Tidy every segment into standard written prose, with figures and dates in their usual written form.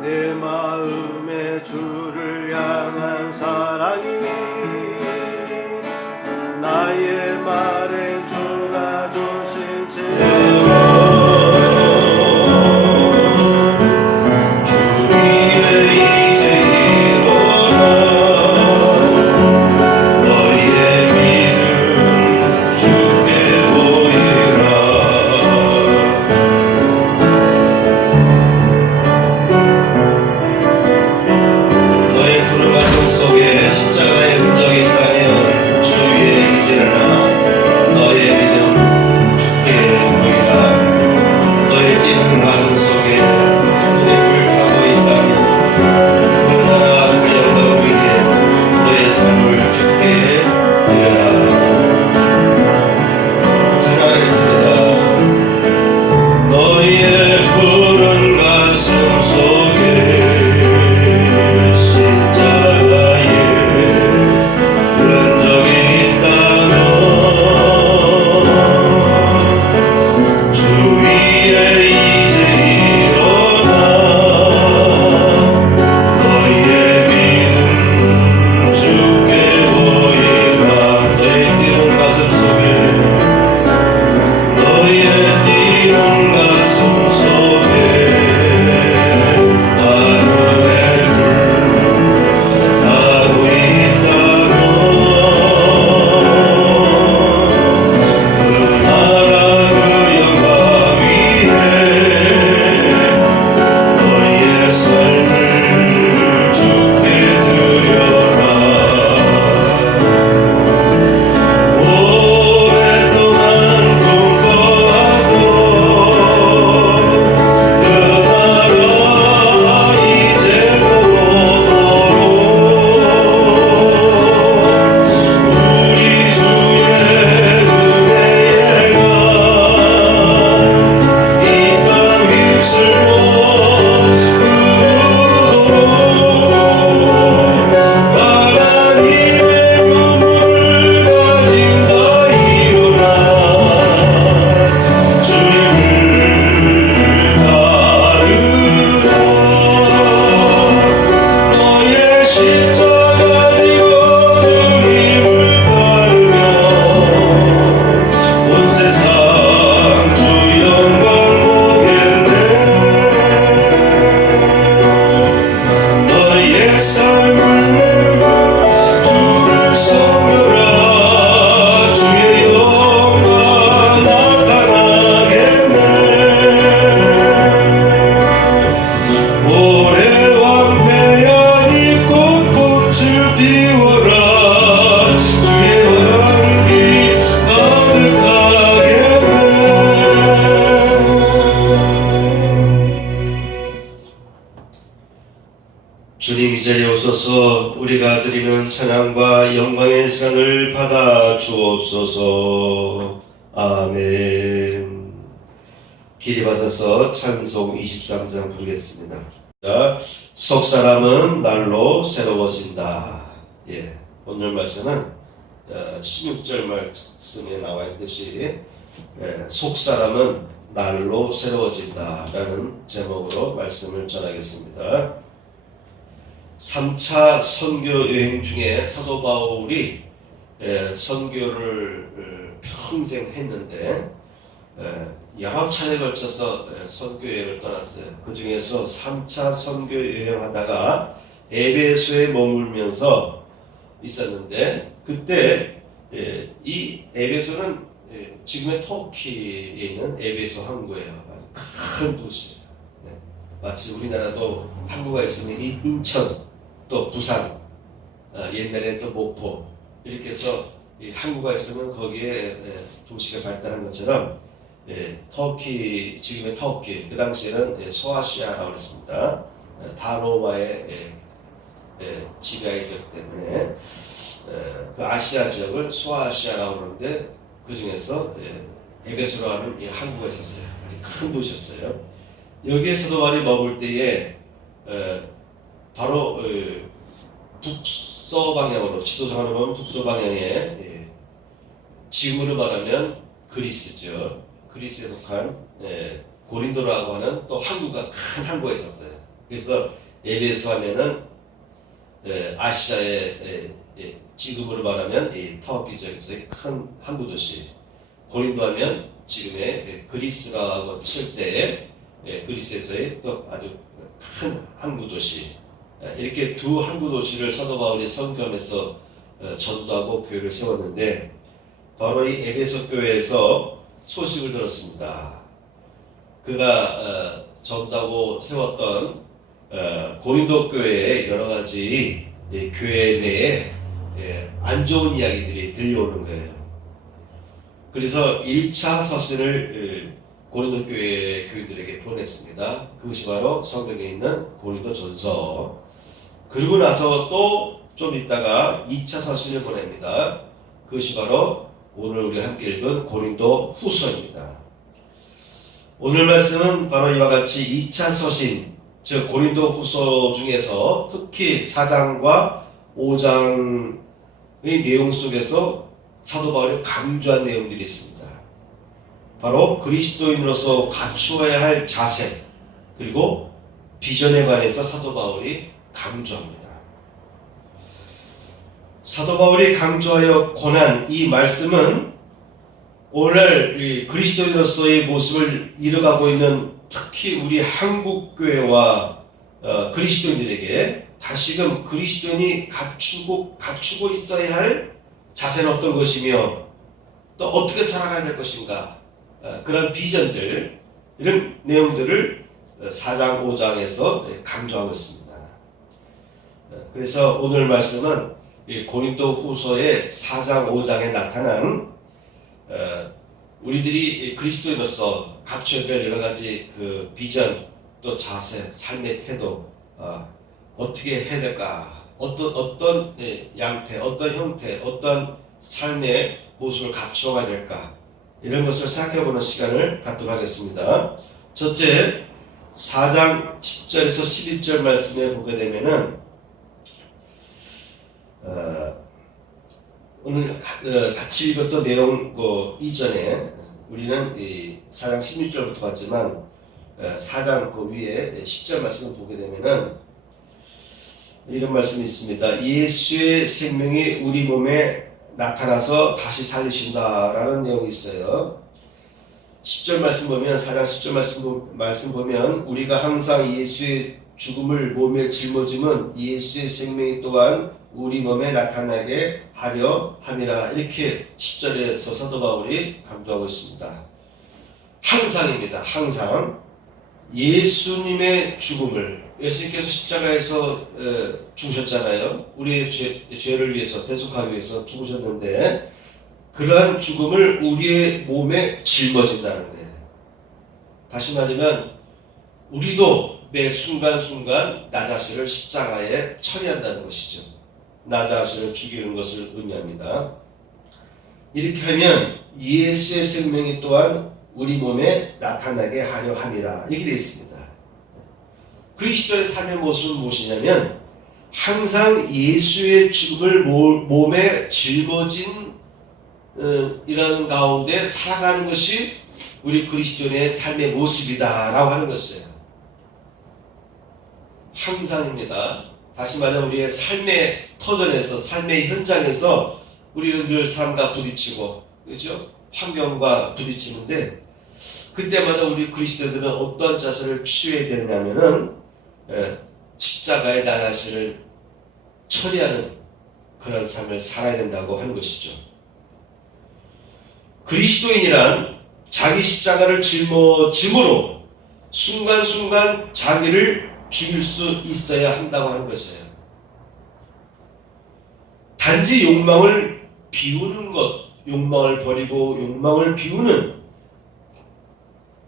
내 마음에 주를 향한 사랑이 나의 말에 주가 주신 채 십자가의 흔적이 있다면 주의 이제나 너의 믿음 주께 보이라. 너의 뛰는 가슴 속에 하늘의 불 타고 있다면 그 나라 그 영광을 위해 너의 삶을 주께 드려라. 전하겠습니다. 너의 푸른 가슴 속에 주님 이 자리에 오소서. 우리가 드리는 찬양과 영광의 상을 받아 주옵소서. 아멘. 길이 받아서 찬송 23장 부르겠습니다. 자, 속 사람은 날로 새로워진다. 예, 오늘 말씀은 16절 말씀에 나와 있듯이 속 사람은 날로 새로워진다 라는 제목으로 말씀을 전하겠습니다. 3차 선교 여행 중에 사도 바울이 선교를 평생 했는데 여러 차례에 걸쳐서 선교 여행을 떠났어요. 그 중에서 3차 선교 여행하다가 에베소에 머물면서 있었는데, 그때 이 에베소는 지금의 터키에 있는 에베소 항구예요. 아주 큰 도시예요. 마치 우리나라도 항구가 있으면 이 인천, 또 부산, 옛날에는 또 목포, 이렇게 해서 이 항구가 있으면 거기에 도시가 발달한 것처럼 터키, 지금의 터키, 그 당시에는 소아시아라고 했습니다. 다 로마의 지배가 있었기 때문에 그 아시아 지역을 소아시아라고 그러는데, 그 중에서 에베소라고 하는 이 항구가 있었어요. 아주 큰 도시였어요. 여기에서도 많이 머물 때에 바로 북서방향으로, 지도상으로 보면 북서방향에 지금으로 말하면 그리스죠. 그리스에 속한 고린도라고 하는 또 항구가, 큰 항구가 있었어요. 그래서 에베소 하면은 아시아의 지금으로 말하면 이 터키 지역에서의 큰 항구 도시, 고린도 하면 지금의 그리스라고 칠 때 그리스에서의 또 아주 큰 항구 도시, 이렇게 두 항구 도시를 사도 바울이 선교하면서 전도하고 교회를 세웠는데, 바로 이 에베소 교회에서 소식을 들었습니다. 그가 전도하고 세웠던 고린도 교회의 여러 가지 교회 내에 안 좋은 이야기들이 들려오는 거예요. 그래서 1차 서신을 고린도 교회 교인들에게 보냈습니다. 그것이 바로 성경에 있는 고린도 전서. 그리고 나서 또 좀 있다가 2차 서신을 보냅니다. 그것이 바로 오늘 우리 함께 읽은 고린도 후서입니다. 오늘 말씀은 바로 이와 같이 2차 서신, 즉 고린도 후서 중에서 특히 4장과 5장의 내용 속에서 사도 바울이 강조한 내용들이 있습니다. 바로 그리스도인으로서 갖추어야 할 자세, 그리고 비전에 관해서 사도 바울이 강조합니다. 사도 바울이 강조하여 권한 이 말씀은 오늘 그리스도인으로서의 모습을 이뤄가고 있는 특히 우리 한국교회와 그리스도인들에게 다시금 그리스도인이 갖추고 있어야 할 자세는 어떤 것이며 또 어떻게 살아가야 될 것인가, 그런 비전들, 이런 내용들을 4장 5장에서 강조하고 있습니다. 그래서 오늘 말씀은 고린도 후서의 4장 5장에 나타난 우리들이 그리스도인으로서 갖춰야 될 여러 가지 그 비전, 또 자세, 삶의 태도, 어떻게 해야 될까, 어떤 양태, 어떤 형태, 어떤 삶의 모습을 갖추어가야 될까, 이런 것을 생각해보는 시간을 갖도록 하겠습니다. 첫째, 4장 10절에서 11절 말씀에 보게 되면은 오늘 같이 읽었던 내용 이전에 우리는 4장 16절부터 봤지만 4장 그 위에 10절 말씀을 보게 되면은 이런 말씀이 있습니다. 예수의 생명이 우리 몸에 나타나서 다시 살리신다라는 내용이 있어요. 10절 말씀 보면, 4장 10절 말씀 보면, 우리가 항상 예수의 죽음을 몸에 짊어짐은 예수의 생명이 또한 우리 몸에 나타나게 하려 함이라, 이렇게 10절에서 사도 바울이 강조하고 있습니다. 항상입니다. 항상 예수님의 죽음을, 예수님께서 십자가에서 죽으셨잖아요. 우리의 죄를 위해서, 대속하기 위해서 죽으셨는데, 그러한 죽음을 우리의 몸에 짊어진다는 거예요. 다시 말하면 우리도 매 순간순간 나 자신을 십자가에 처리한다는 것이죠. 나 자신을 죽이는 것을 의미합니다. 이렇게 하면 예수의 생명이 또한 우리 몸에 나타나게 하려 함이라, 이렇게 되어 있습니다. 그리스도의 삶의 모습은 무엇이냐면 항상 예수의 죽음을 몸에 짊어진 이라는 가운데 살아가는 것이 우리 그리스도인의 삶의 모습이다라고 하는 것이에요. 항상입니다. 다시 말하면 우리의 삶의 터전에서, 삶의 현장에서 우리는 늘 삶과 부딪히고, 그렇죠? 환경과 부딪히는데, 그때마다 우리 그리스도인들은 어떤 자세를 취해야 되느냐면은 십자가의 나 자신을 처리하는 그런 삶을 살아야 된다고 하는 것이죠. 그리스도인이란 자기 십자가를 짊어짐으로 순간순간 자기를 죽일 수 있어야 한다고 하는 것이에요. 단지 욕망을 비우는 것, 욕망을 버리고 욕망을 비우는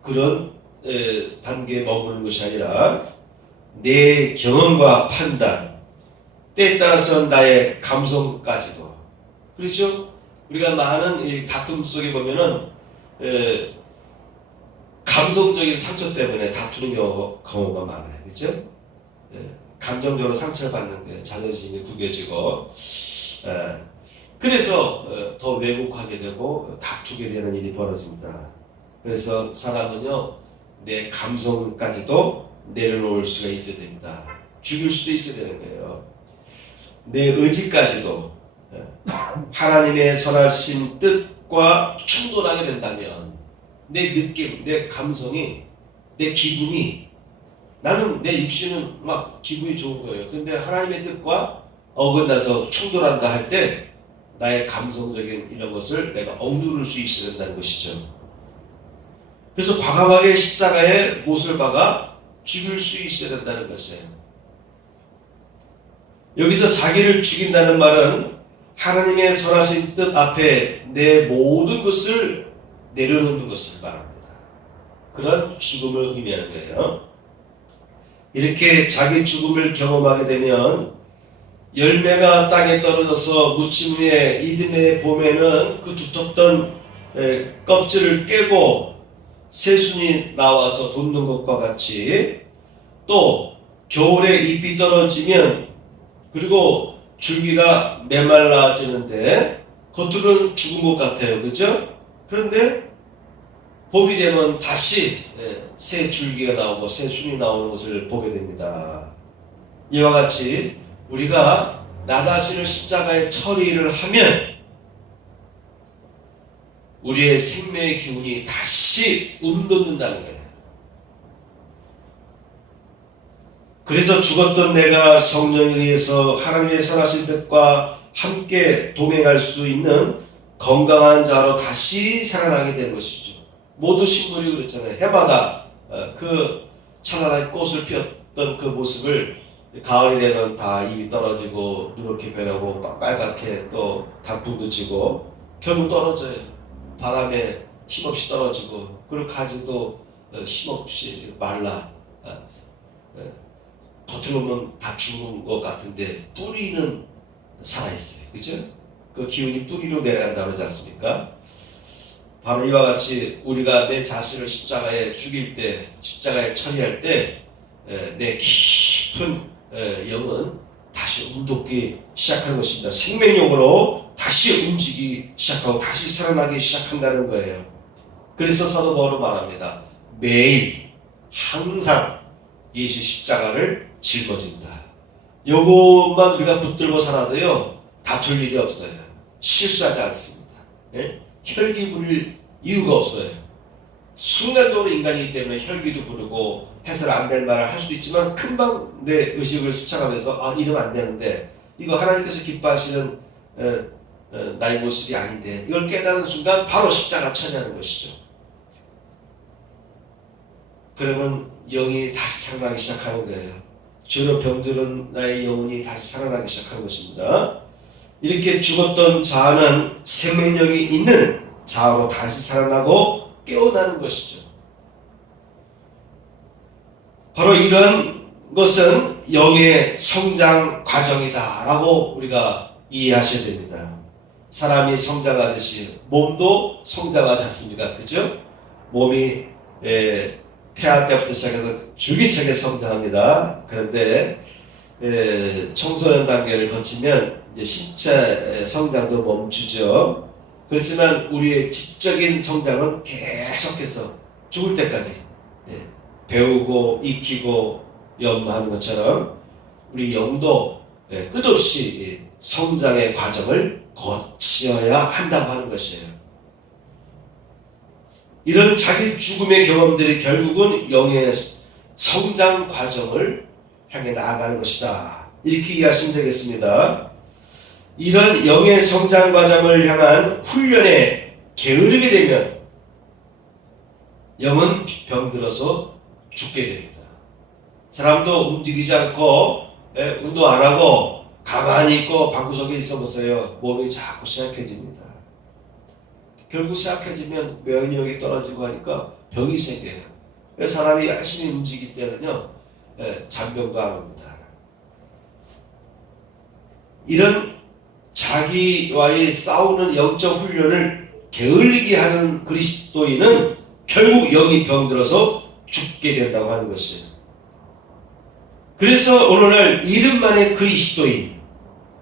그런 단계에 머무르는 것이 아니라 내 경험과 판단, 때에 따라서는 나의 감성까지도, 그렇죠? 우리가 많은 이 다툼 속에 보면은 감성적인 상처 때문에 다투는 경우가 많아요. 그렇죠? 감정적으로 상처를 받는 거예요. 자존심이 구겨지고, 그래서 더 왜곡하게 되고 다투게 되는 일이 벌어집니다. 그래서 사람은요, 내 감성까지도 내려놓을 수가 있어야 됩니다. 죽일 수도 있어야 되는 거예요. 내 의지까지도 하나님의 선하신 뜻과 충돌하게 된다면 내 느낌, 내 감성이, 내 기분이, 나는 내 육신은 막 기분이 좋은 거예요. 근데 하나님의 뜻과 어긋나서 충돌한다 할 때 나의 감성적인 이런 것을 내가 억누를 수 있어야 된다는 것이죠. 그래서 과감하게 십자가에 못을 박아 죽일 수 있어야 된다는 것이에요. 여기서 자기를 죽인다는 말은 하나님의 선하신 뜻 앞에 내 모든 것을 내려놓는 것을 말합니다. 그런 죽음을 의미하는 거예요. 이렇게 자기 죽음을 경험하게 되면 열매가 땅에 떨어져서 묻힌 후에 이듬해 봄에는 그 두텁던 껍질을 깨고 새순이 나와서 돋는 것과 같이, 또 겨울에 잎이 떨어지면 그리고 줄기가 메말라지는데 겉으로는 죽은 것 같아요. 그죠? 그런데 봄이 되면 다시 새 줄기가 나오고 새 순이 나오는 것을 보게 됩니다. 이와 같이 우리가 나 자신을 십자가에 처리를 하면 우리의 생명의 기운이 다시 움돋는다는 거예요. 그래서 죽었던 내가 성령에 의해서 하나님의 선하신 뜻과 함께 동행할 수 있는 건강한 자로 다시 살아나게 되는 것이죠. 모든 식물이 그랬잖아요. 해마다 그 찬란한 꽃을 피웠던 그 모습을 가을이 되면 다 잎이 떨어지고 누렇게 변하고 빨갛게 또 단풍도 지고 결국 떨어져요. 바람에 힘없이 떨어지고, 그리고 가지도 힘없이 말라, 겉으로는 다 죽은 것 같은데 뿌리는 살아있어요. 그죠? 그 기운이 뿌리로 내려간다고 그러지 않습니까? 바로 이와 같이 우리가 내 자신을 십자가에 죽일 때, 십자가에 처리할 때 내 깊은 영은 다시 움돋기 시작하는 것입니다. 생명력으로 다시 움직이기 시작하고 다시 살아나기 시작한다는 거예요. 그래서 사도 바울은 말합니다. 매일 항상 예수 십자가를 짊어진다. 요것만 우리가 붙들고 살아도요 다툴 일이 없어요. 실수하지 않습니다. 예? 혈기 부릴 이유가 없어요. 순간적으로 인간이기 때문에 혈기도 부르고 해서는 안 될 말을 할 수도 있지만 금방 내 의식을 스쳐가면서 이러면 안 되는데, 이거 하나님께서 기뻐하시는 나의 모습이 아닌데, 이걸 깨닫는 순간 바로 십자가 처리하는 것이죠. 그러면 영이 다시 살아나기 시작하는 거예요. 죄로 병들은 나의 영혼이 다시 살아나기 시작하는 것입니다. 이렇게 죽었던 자는 생명력이 있는 자로 다시 살아나고 깨어나는 것이죠. 바로 이런 것은 영의 성장 과정이다 라고 우리가 이해하셔야 됩니다. 사람이 성장하듯이 몸도 성장하지 않습니까? 그죠? 몸이 태아 때부터 시작해서 줄기차게 성장합니다. 그런데 청소년 단계를 거치면 이제 신체 성장도 멈추죠. 그렇지만 우리의 지적인 성장은 계속해서 죽을 때까지 배우고 익히고 연마하는 것처럼 우리 영도 끝없이 성장의 과정을 거쳐야 한다고 하는 것이에요. 이런 자기 죽음의 경험들이 결국은 영의 성장 과정을 향해 나아가는 것이다. 이렇게 이해하시면 되겠습니다. 이런 영의 성장 과정을 향한 훈련에 게으르게 되면 영은 병들어서 죽게 됩니다. 사람도 움직이지 않고 운동 안 하고 가만히 있고 방구석에 있어 보세요. 몸이 자꾸 쇠약해집니다. 결국 쇠약해지면 면역력이 떨어지고 하니까 병이 생겨요. 사람이 열심히 움직일 때는요 잔병도 안 옵니다. 이런 자기와의 싸우는 영적 훈련을 게을리게 하는 그리스도인은 결국 영이 병들어서 죽게 된다고 하는 것이에요. 그래서 오늘날 이름만의 그리스도인,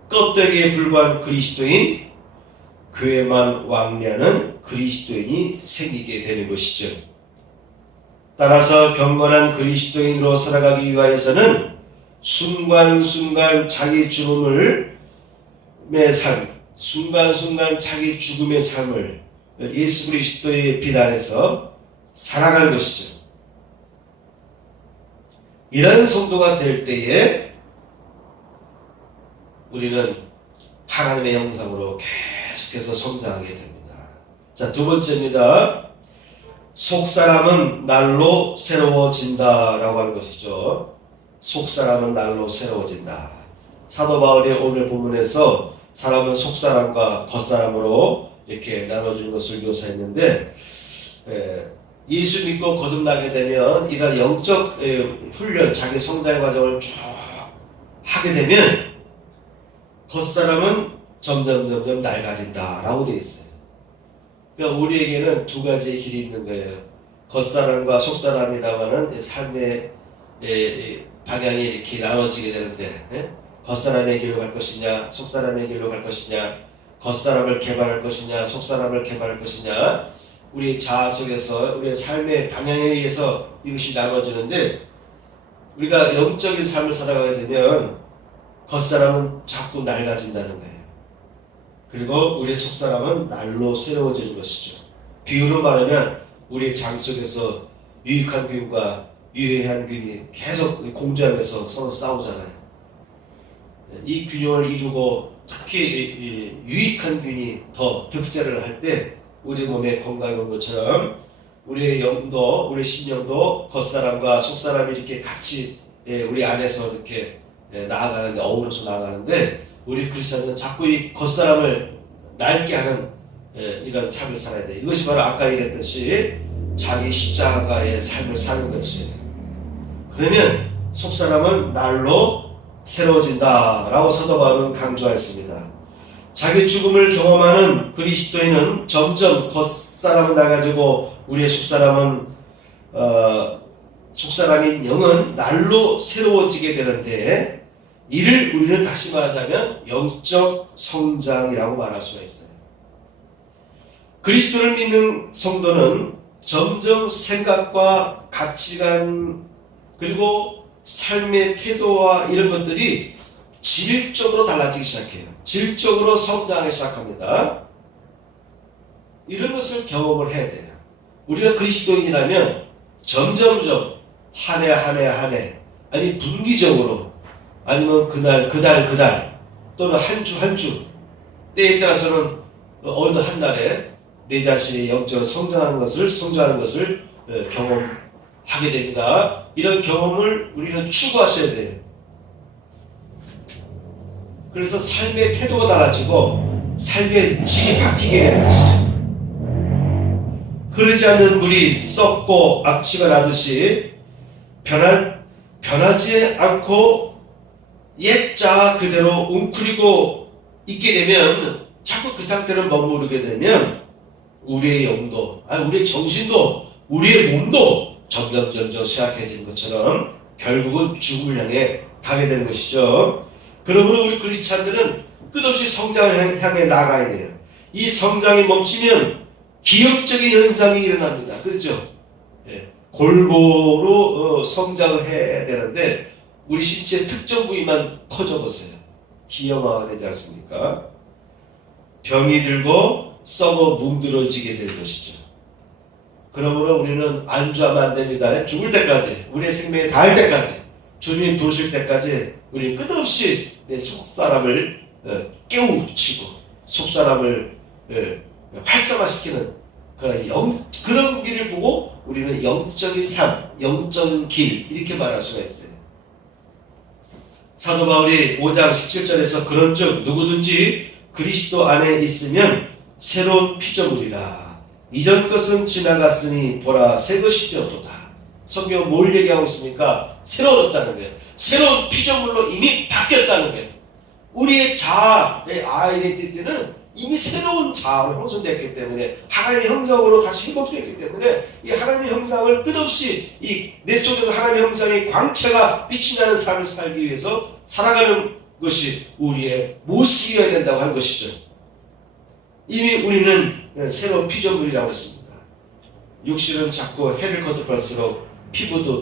껍데기에 불과한 그리스도인, 교회만 왕래하는 그리스도인이 생기게 되는 것이죠. 따라서 경건한 그리스도인으로 살아가기 위하여서는 순간순간 자기 죽음의 삶, 순간순간 자기 죽음의 삶을 예수 그리스도의 빛 아래서 살아가는 것이죠. 이런 성도가 될 때에 우리는 하나님의 형상으로 계속해서 성장하게 됩니다. 자, 두 번째입니다. 속사람은 날로 새로워진다 라고 하는 것이죠. 속사람은 날로 새로워진다. 사도 바울이 오늘 본문에서 사람은 속사람과 겉사람으로 이렇게 나눠주는 것을 묘사했는데, 예수 믿고 거듭나게 되면 이런 영적 훈련, 자기 성장의 과정을 쭉 하게 되면 겉사람은 점점 낡아진다 라고 되어 있어요. 그러니까 우리에게는 두 가지의 길이 있는 거예요. 겉사람과 속사람이라고 하는 삶의 방향이 이렇게 나눠지게 되는데, 겉사람의 길로 갈 것이냐, 속사람의 길로 갈 것이냐, 겉사람을 개발할 것이냐, 속사람을 개발할 것이냐, 우리 자아 속에서 우리의 삶의 방향에 의해서 이것이 나눠지는데, 우리가 영적인 삶을 살아가게 되면 겉사람은 자꾸 낡아진다는 거예요. 그리고 우리의 속사람은 날로 새로워지는 것이죠. 비유로 말하면 우리의 장 속에서 유익한 균과 유해한 균이 계속 공존하면서 서로 싸우잖아요. 이 균형을 이루고 특히 유익한 균이 더 득세를 할 때 우리 몸에 건강이 온 것처럼 우리의 영도, 우리 신령도 겉사람과 속사람이 이렇게 같이 우리 안에서 이렇게 나아가는데, 어우러서 나아가는데, 우리 크리스천은 자꾸 이 겉사람을 낡게 하는 이런 삶을 살아야 돼. 이것이 바로 아까 얘기했듯이 자기 십자가의 삶을 사는 것이에요. 그러면 속사람은 날로 새로워진다 라고 사도 바울은 강조했습니다. 자기 죽음을 경험하는 그리스도인은 점점 겉사람은 낡아지고 우리의 속사람인 영은 날로 새로워지게 되는데, 이를 우리는 다시 말하자면 영적 성장이라고 말할 수가 있어요. 그리스도를 믿는 성도는 점점 생각과 가치관 그리고 삶의 태도와 이런 것들이 질적으로 달라지기 시작해요. 질적으로 성장하기 시작합니다. 이런 것을 경험을 해야 돼요. 우리가 그리스도인이라면 점점점 한 해 아니 분기적으로, 아니면 그날 또는 한 주 때에 따라서는 어느 한 날에 내 자신의 영적으로 성장하는 것을 경험하게 됩니다. 이런 경험을 우리는 추구하셔야 돼요. 그래서 삶의 태도가 달라지고 삶의 질이 바뀌게 되는 것이죠. 흐르지 않는 물이 썩고 악취가 나듯이 변하지 않고 옛 자아 그대로 웅크리고 있게 되면, 자꾸 그 상태로 머무르게 되면 우리의 영도, 우리의 정신도, 우리의 몸도 점점 쇠약해지는 것처럼 결국은 죽음을 향해 가게 되는 것이죠. 그러므로 우리 크리스찬들은 끝없이 성장을 향해 나가야 돼요. 이 성장이 멈추면 기억적인 현상이 일어납니다. 그렇죠? 골고루 성장을 해야 되는데 우리 신체의 특정 부위만 커져 보세요. 기형화가 되지 않습니까? 병이 들고 썩어 뭉들어지게 될 것이죠. 그러므로 우리는 안주하면 안 됩니다. 죽을 때까지, 우리의 생명이 닿을 때까지, 주님 부르실 때까지 우리는 끝없이 내 속사람을 깨우치고 속사람을 활성화시키는 그런 길을 보고 우리는 영적인 삶, 영적인 길, 이렇게 말할 수가 있어요. 사도 바울이 5장 17절에서 그런즉 누구든지 그리스도 안에 있으면 새로운 피조물이라. 이전 것은 지나갔으니 보라 새 것이 되었도다. 성경 뭘 얘기하고 있습니까? 새로워졌다는 거예요. 새로운 피조물로 이미 바뀌었다는 거예요. 우리의 자아의 아이덴티티는 이미 새로운 자아로 형성되었기 때문에, 하나님의 형상으로 다시 회복되었기 때문에 이 하나님의 형상을 끝없이 내 속에서 하나님의 형상의 광채가 빛이 나는 삶을 살기 위해서 살아가는 것이 우리의 모습이어야 된다고 하는 것이죠. 이미 우리는 새로운 피조물이라고 했습니다. 육신은 자꾸 해를 거듭할수록 피부도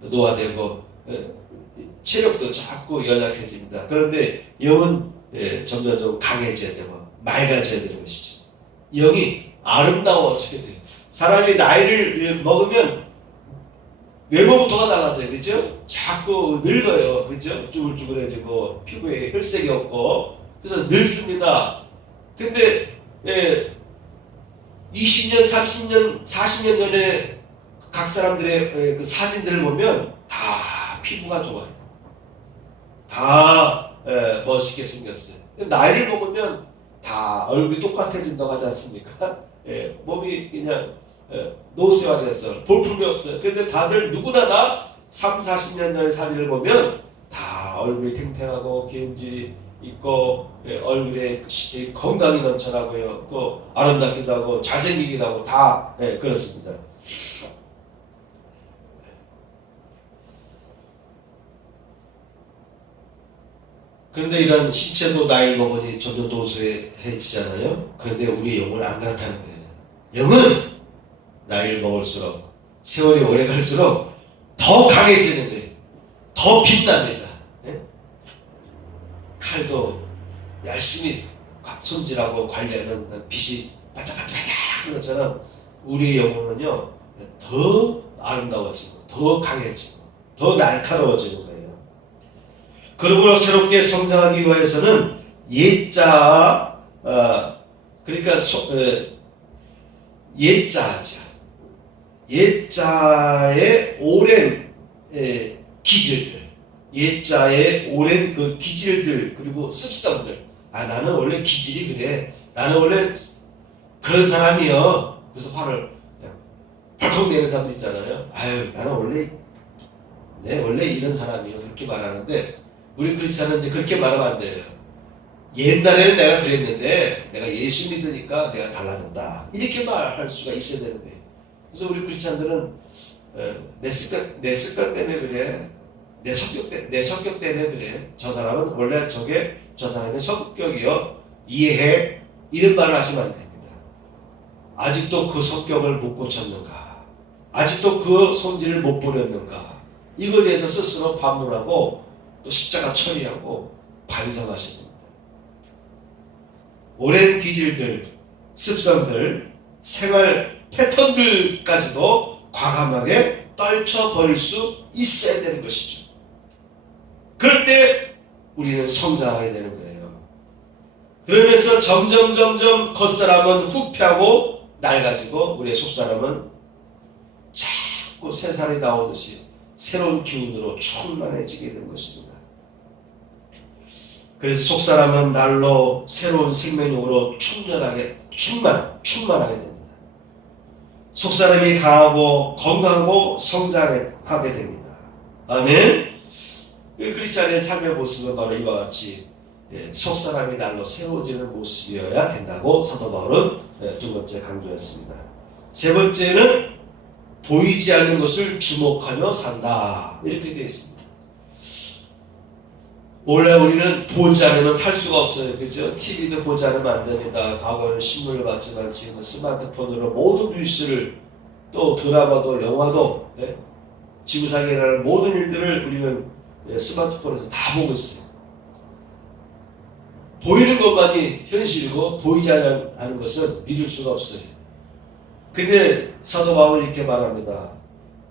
노화되고 체력도 자꾸 연약해집니다. 그런데 영은 점점 강해져야 되고 맑아져야 되는 것이죠. 영이 아름다워져야 돼요. 사람이 나이를 먹으면 외모부터가 달라져요. 그죠? 자꾸 늙어요. 그죠? 쭈글쭈글해지고 피부에 혈색이 없고 그래서 늙습니다. 근데 20년, 30년, 40년 전에 각 사람들의 그 사진들을 보면 다 피부가 좋아요. 다 멋있게 생겼어요. 나이를 먹으면 다 얼굴이 똑같아진다고 하지 않습니까? 몸이 그냥 노쇠화돼서 볼품이 없어요. 그런데 다들 누구나 다 3, 40년 전의 사진을 보면 다 얼굴이 탱탱하고 기운이 있고 얼굴에 건강이 넘쳐나고요. 또 아름답기도 하고 잘생기기도 하고 다 그렇습니다. 그런데 이런 신체도 나이를 먹으니 점점 노쇠해지잖아요. 그런데 우리의 영은 안 그렇다는 거예요. 영은 나이를 먹을수록 세월이 오래 갈수록 더 강해지는 거예요. 더 빛납니다. 칼도 열심히 손질하고 관리하면 빛이 반짝반짝 하는 것처럼 우리의 영혼은요 더 아름다워지고 더 강해지고 더 날카로워지는 거예요. 그러므로 새롭게 성장하기 위해서는 옛자 그러니까 옛자의 오랜 기질들, 옛자의 오랜 그 기질들 그리고 습성들. 나는 원래 기질이 그래. 나는 원래 그런 사람이요. 그래서 화를 벌컥 내는 사람도 있잖아요. 나는 원래 이런 사람이요. 그렇게 말하는데 우리 크리스찬은 그렇게 말하면 안 돼요. 옛날에는 내가 그랬는데 내가 예수 믿으니까 내가 달라졌다. 이렇게 말할 수가 있어야 되는 거예요. 그래서 우리 크리스찬들은 내 습관 때문에 그래. 내 성격 때문에 그래. 저 사람은 원래 저 사람의 성격이요. 이해해. 이런 말을 하시면 안 됩니다. 아직도 그 성격을 못 고쳤는가? 아직도 그 성질을 못 버렸는가? 이거에 대해서 스스로 반문하고 또 십자가 처리하고 반성하셔야 됩니다. 오랜 기질들, 습성들, 생활 패턴들까지도 과감하게 떨쳐버릴 수 있어야 되는 것이죠. 그럴 때 우리는 성장하게 되는 거예요. 그러면서 점점 겉사람은 후패하고 낡아지고 우리의 속사람은 자꾸 새살이 나오듯이 새로운 기운으로 충만해지게 되는 것입니다. 그래서 속사람은 날로 새로운 생명력으로 충만하게 됩니다. 속사람이 강하고 건강하고 성장하게 됩니다. 아멘. 크리스찬의 삶의 모습은 바로 이와 같이 속사람이 날로 새로워지는 모습이어야 된다고 사도 바울은 두 번째 강조했습니다. 세 번째는 보이지 않는 것을 주목하며 산다. 이렇게 되어 있습니다. 원래 우리는 보지 않으면 살 수가 없어요. 그죠? TV도 보지 않으면 안 됩니다. 과거에는 신문을 봤지만 지금은 스마트폰으로 모든 뉴스를 또 드라마도 영화도 지구상에 일어나는 모든 일들을 우리는 스마트폰에서 다 보고 있어요. 보이는 것만이 현실이고 보이지 않는 것은 믿을 수가 없어요. 근데 사도 바울은 이렇게 말합니다.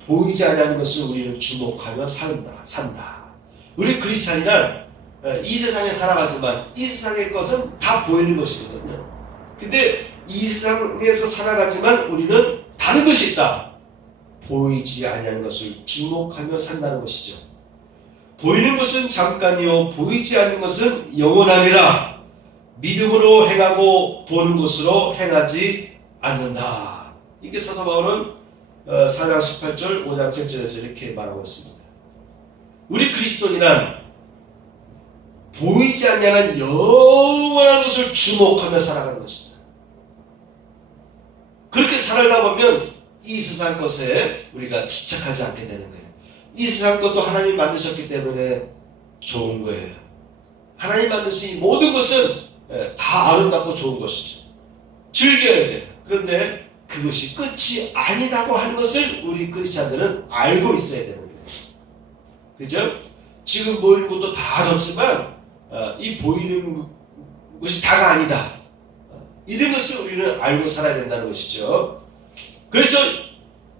보이지 않는 것을 우리는 주목하며 산다. 우리 크리스찬이란 이 세상에 살아가지만 이 세상의 것은 다 보이는 것이거든요. 근데 이 세상에서 살아가지만 우리는 다른 것이 있다. 보이지 아니하는 것을 주목하며 산다는 것이죠. 보이는 것은 잠깐이요 보이지 않는 것은 영원함이라. 믿음으로 행하고 보는 것으로 행하지 않는다. 이게 사도 바울은 4장 18절 5장 7절에서 이렇게 말하고 있습니다. 우리 그리스도인은 보이지 않는 영원한 것을 주목하며 살아가는 것이다. 그렇게 살아가 보면 이 세상 것에 우리가 집착하지 않게 되는 거예요. 이 세상 것도 하나님이 만드셨기 때문에 좋은 거예요. 하나님 만드신 모든 것은 다 아름답고 좋은 것이죠. 즐겨야 돼요. 그런데 그것이 끝이 아니다고 하는 것을 우리 크리스찬들은 알고 있어야 되는 거예요. 그죠? 지금 보이는 것도 다 좋지만 이 보이는 것이 다가 아니다. 이런 것을 우리는 알고 살아야 된다는 것이죠. 그래서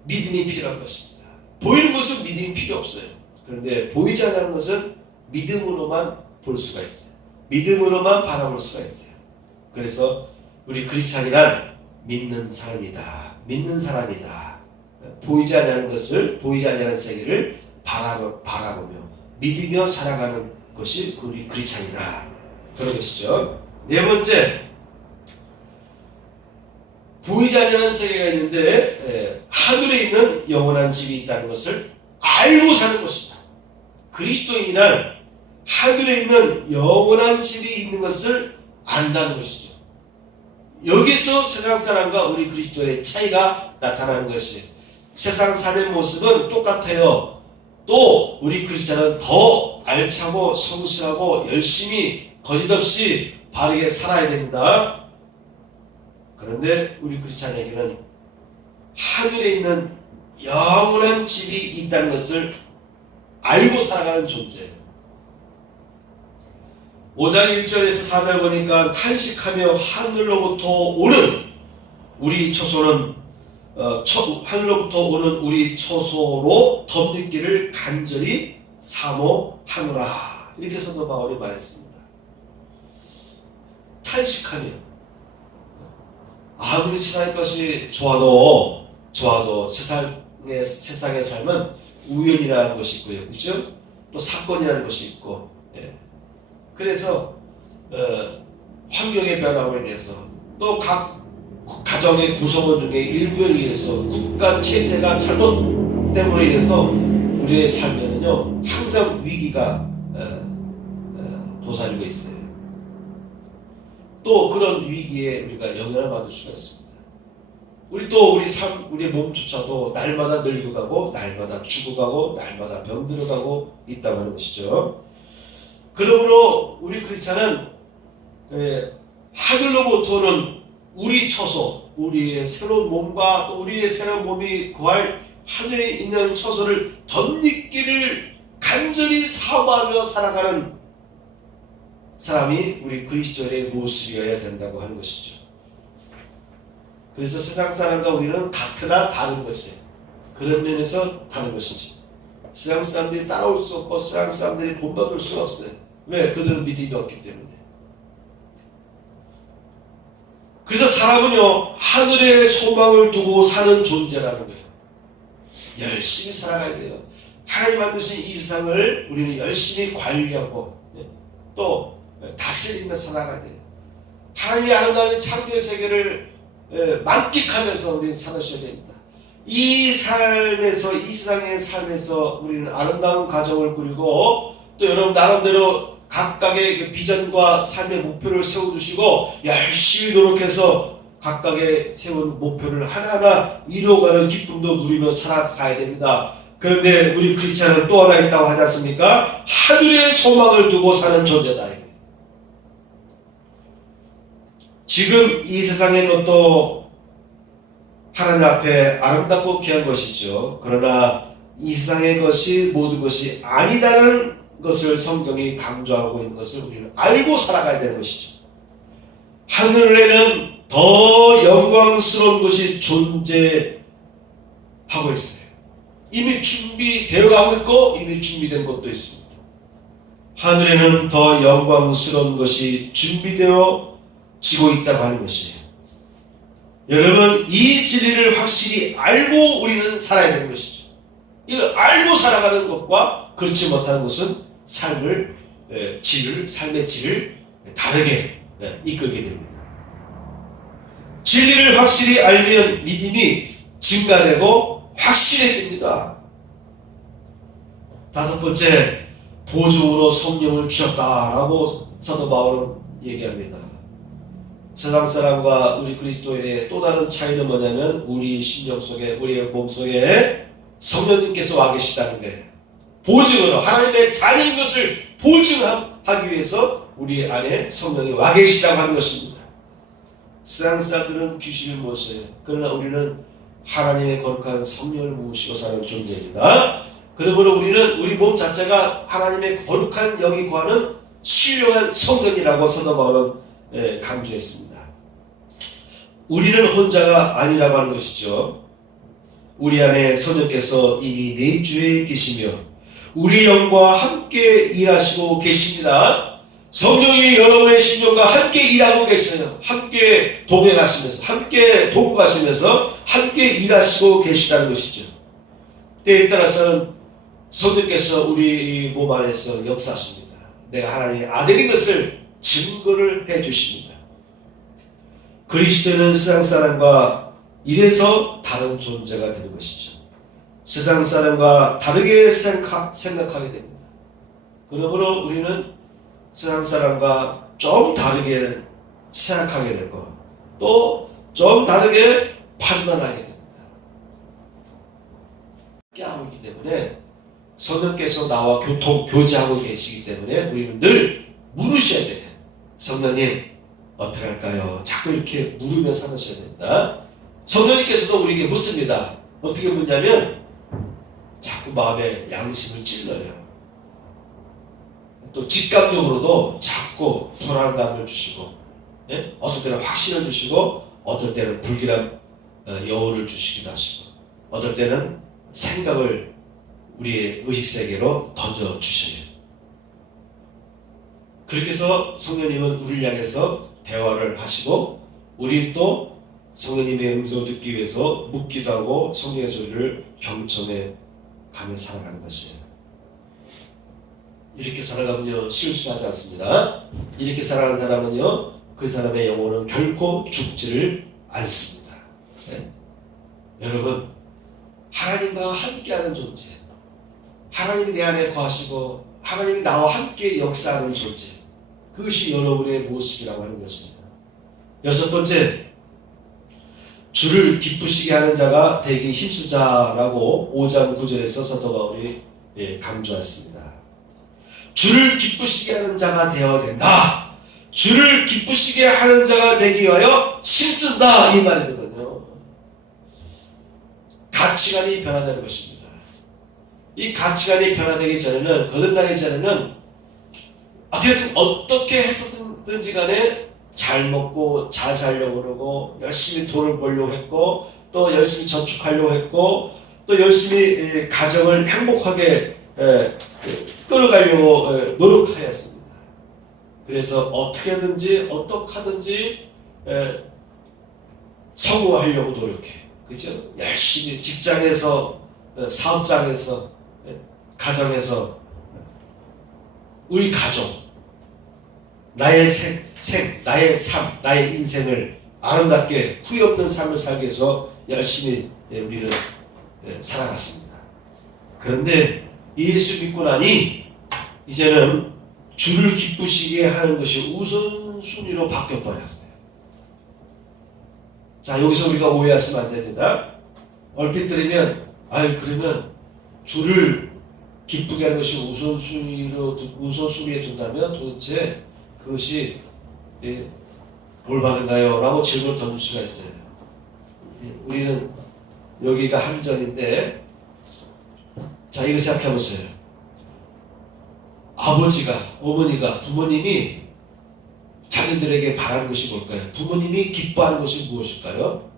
믿음이 필요한 것입니다. 보이는 것은 믿음이 필요 없어요. 그런데 보이지 않는 것은 믿음으로만 볼 수가 있어요. 믿음으로만 바라볼 수가 있어요. 그래서 우리 크리스찬이란 믿는 사람이다. 믿는 사람이다. 보이지 않는 것을, 보이지 않는 세계를 바라보며 믿으며 살아가는 것이 우리 크리스찬이다. 그런 것이죠. 네 번째, 보이지 않는 세계가 있는데 하늘에 있는 영원한 집이 있다는 것을 알고 사는 것이다. 그리스도인이란 하늘에 있는 영원한 집이 있는 것을 안다는 것이죠. 여기서 세상 사람과 우리 그리스도의 차이가 나타나는 것이, 세상 사는 모습은 똑같아요. 또 우리 크리스찬은 더 알차고 성실하고 열심히 거짓없이 바르게 살아야 됩니다. 그런데 우리 크리스찬에게는 하늘에 있는 영원한 집이 있다는 것을 알고 살아가는 존재예요. 5장 1절에서 4절 보니까 탄식하며 하늘로부터 오는 우리 처소는 하늘로부터 오는 우리 처소로 덧입기를 간절히 사모하노라. 이렇게 사도 바울이 말했습니다. 탄식하며, 아무리 세상의 것이 좋아도 세상의 삶은 우연이라는 것이 있고요, 그렇죠? 또 사건이라는 것이 있고, 그래서 환경의 변화로 인해서 또 각 가정의 구성원 중에 일부에 의해서 국가 체제가 잘못됨으로 인해서 우리의 삶에는요 항상 위기가 도사리고 있어요. 또 그런 위기에 우리가 영향을 받을 수가 있습니다. 우리의 몸조차도 날마다 늙어가고 날마다 죽어가고 날마다 병들어가고 있다고 하는 것이죠. 그러므로 우리 크리스찬은 하늘로부터는 우리 처소, 우리의 새로운 몸과 또 우리의 새로운 몸이 구할 하늘에 있는 처소를 덧입기를 간절히 사모하며 살아가는 사람이 우리 그리스도의 모습이어야 된다고 하는 것이죠. 그래서 세상 사람과 우리는 같으나 다른 것이에요. 그런 면에서 다른 것이죠. 세상 사람들이 따라올 수 없고 세상 사람들이 본받을 수가 없어요. 왜? 그들은 믿음이 없기 때문에. 그래서 사람은요 하늘의 소망을 두고 사는 존재라는 거예요. 열심히 살아가야 돼요. 하나님 만드신 이 세상을 우리는 열심히 관리하고 또 다스리며 살아가야 돼요. 하나님의 아름다운 창조의 세계를 만끽하면서 우리는 살아셔야 됩니다. 이 삶에서, 이 세상의 삶에서 우리는 아름다운 가정을 꾸리고 또 여러분 나름대로 각각의 비전과 삶의 목표를 세워두시고 열심히 노력해서 각각의 세운 목표를 하나하나 이루어가는 기쁨도 누리며 살아가야 됩니다. 그런데 우리 크리스찬은 또 하나 있다고 하지 않습니까? 하늘의 소망을 두고 사는 존재다. 지금 이 세상의 것도 하나님 앞에 아름답고 귀한 것이죠. 그러나 이 세상의 것이 모든 것이 아니다는 것을 성경이 강조하고 있는 것을 우리는 알고 살아가야 되는 것이죠. 하늘에는 더 영광스러운 것이 존재하고 있어요. 이미 준비되어 가고 있고 이미 준비된 것도 있습니다. 하늘에는 더 영광스러운 것이 준비되어 지고 있다고 하는 것이에요. 여러분 이 진리를 확실히 알고 우리는 살아야 되는 것이죠. 이걸 알고 살아가는 것과 그렇지 못하는 것은 삶의 질을 다르게 이끌게 됩니다. 진리를 확실히 알면 믿음이 증가되고 확실해집니다. 다섯 번째, 보증으로 성령을 주셨다라고 사도 바울은 얘기합니다. 세상 사람과 우리 그리스도인의 또 다른 차이는 뭐냐면 우리 심령 속에, 우리의 몸 속에 성령님께서 와 계시다는 거예요. 보증으로 하나님의 자녀인 것을 보증하기 위해서 우리 안에 성령이 와 계시다고 하는 것입니다. 세상 사람들은 귀신을 모셔요. 그러나 우리는 하나님의 거룩한 성령을 모시고 사는 존재입니다. 그러므로 우리는 우리 몸 자체가 하나님의 거룩한 영이 구하는 신령한 성전이라고 사도 바울은 강조했습니다. 우리는 혼자가 아니라고 하는 것이죠. 우리 안에 성령께서 이미 내주에 계시며 우리 영과 함께 일하시고 계십니다. 성령이 여러분의 심령과 함께 일하고 계셔요. 함께 동행하시면서, 함께 동거하시면서 함께 일하시고 계시다는 것이죠. 때에 따라서는 성령께서 우리 몸 안에서 역사하십니다. 내가 하나님의 아들인 것을 증거를 해주십니다. 그리스도는 세상 사람과 이래서 다른 존재가 되는 것이죠. 세상 사람과 다르게 생각하게 됩니다. 그러므로 우리는 세상 사람과 좀 다르게 생각하게 되고 또 좀 다르게 판단하게 됩니다. 하고 있기 때문에 성령께서 나와 교제하고 계시기 때문에 우리는 늘 물으셔야 돼요. 성령님 어떻게 할까요? 자꾸 이렇게 물으면서 하셔야 됩니다. 성령님께서도 우리에게 묻습니다. 어떻게 묻냐면 자꾸 마음에 양심을 찔러요. 또 직감적으로도 자꾸 불안감을 주시고, 예? 어떨 때는 확신을 주시고 어떨 때는 불길한 여운을 주시기도 하시고 어떨 때는 생각을 우리의 의식세계로 던져주셔요. 그렇게 해서 성령님은 우리를 향해서 대화를 하시고 우리 또 성령님의 음성을 듣기 위해서 묻기도 하고 성령의 소리를 경청해 가며 살아가는 것이에요. 이렇게 살아가면요 실수하지 않습니다. 이렇게 살아가는 사람은요 그 사람의 영혼은 결코 죽지를 않습니다. 네? 여러분 하나님과 함께하는 존재, 하나님이 내 안에 거하시고 하나님이 나와 함께 역사하는 존재, 그것이 여러분의 모습이라고 하는 것입니다. 여섯 번째, 주를 기쁘시게 하는 자가 되기 힘쓰자라고 5장 9절에서 사도 바울이 강조했습니다. 주를 기쁘시게 하는 자가 되어야 된다. 주를 기쁘시게 하는 자가 되기 위하여 힘쓴다 이 말이거든요. 가치관이 변화되는 것입니다. 이 가치관이 변화되기 전에는 거듭나기 전에는 어떻게 해서든지 간에 잘 먹고 잘 살려고 그러고 열심히 돈을 벌려고 했고 또 열심히 저축하려고 했고 또 열심히 가정을 행복하게 끌어가려고 노력하였습니다. 그래서 어떻게든지 성공하려고 노력해. 그죠? 열심히 직장에서 사업장에서 가정에서 우리 가족 나의 나의 삶, 나의 인생을 아름답게 후회 없는 삶을 살기 위해서 열심히 우리는 살아갔습니다. 그런데 예수 믿고 나니 이제는 주를 기쁘시게 하는 것이 우선순위로 바뀌어버렸어요. 자, 여기서 우리가 오해하시면 안 됩니다. 얼핏 들으면 그러면 주를 기쁘게 하는 것이 우선순위에 둔다면 도대체 그것이 올바른가요? 라고 질문을 던질 수가 있어요. 우리는 여기가 한전인데 자, 이거 생각해보세요. 아버지가, 어머니가, 부모님이 자녀들에게 바라는 것이 뭘까요? 부모님이 기뻐하는 것이 무엇일까요?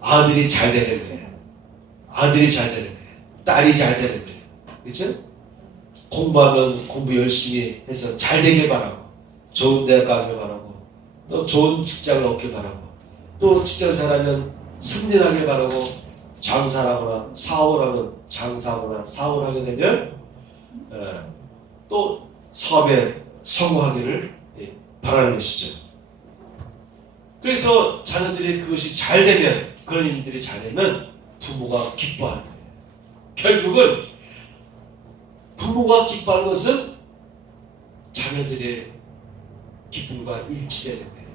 아들이 잘 되는 거예요. 아들이 잘 되는 거예요. 딸이 잘 되는 거예요. 그렇죠? 공부하면 공부 열심히 해서 잘 되길 바라고, 좋은 대학 가길 바라고, 또 좋은 직장을 얻길 바라고, 또 직장 잘하면 승진하길 바라고, 장사하거나 사업을 하면 장사하거나 사업을 하게 되면 또 사업에 성공하기를 바라는 것이죠. 그래서 자녀들이 그것이 잘 되면, 그런 일들이 잘 되면 부모가 기뻐하는 거예요. 결국은 부모가 기뻐하는 것은 자녀들의 기쁨과 일치되는 거예요.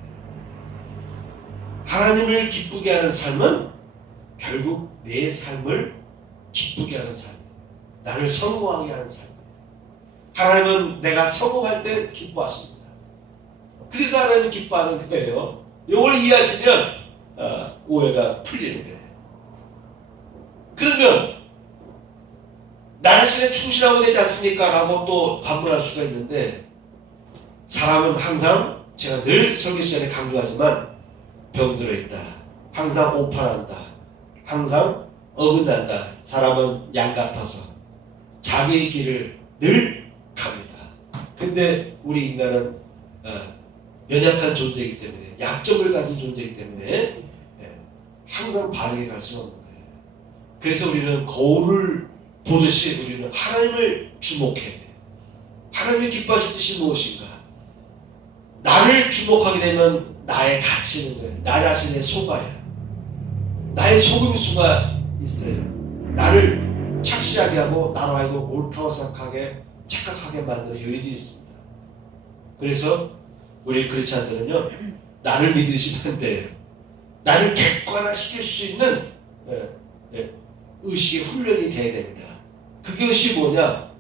하나님을 기쁘게 하는 삶은 결국 내 삶을 기쁘게 하는 삶이에요. 나를 성공하게 하는 삶이에요. 하나님은 내가 성공할 때 기뻐하십니다. 그래서 하나님은 기뻐하는 거예요. 이걸 이해하시면 오해가 풀리는 거예요. 그러면 나 자신에 충실하고 되지 않습니까? 라고 또 반문할 수가 있는데, 사람은 항상 제가 늘 설교 시간에 강조하지만 병들어 있다. 항상 오판한다. 항상 어긋난다. 사람은 양 같아서 자기의 길을 늘 갑니다. 근데 우리 인간은 연약한 존재이기 때문에, 약점을 가진 존재이기 때문에 항상 바르게 갈 수 없는 거예요. 그래서 우리는 거울을 보듯이 우리는 하나님을 주목해야 돼요. 하나님이 기뻐하실 뜻이 무엇인가? 나를 주목하게 되면 나의 가치는 거예요. 나 자신의 소가예요. 나의 속임수가 있어요. 나를 착시하게 하고 나로 하여금 옳다고 생각하게, 착각하게 만드는 요인들이 있습니다. 그래서 우리 크리스찬들은요, 나를 믿으시면 돼요. 나를 객관화시킬 수 있는 의식의 훈련이 돼야 됩니다. 그것이 뭐냐?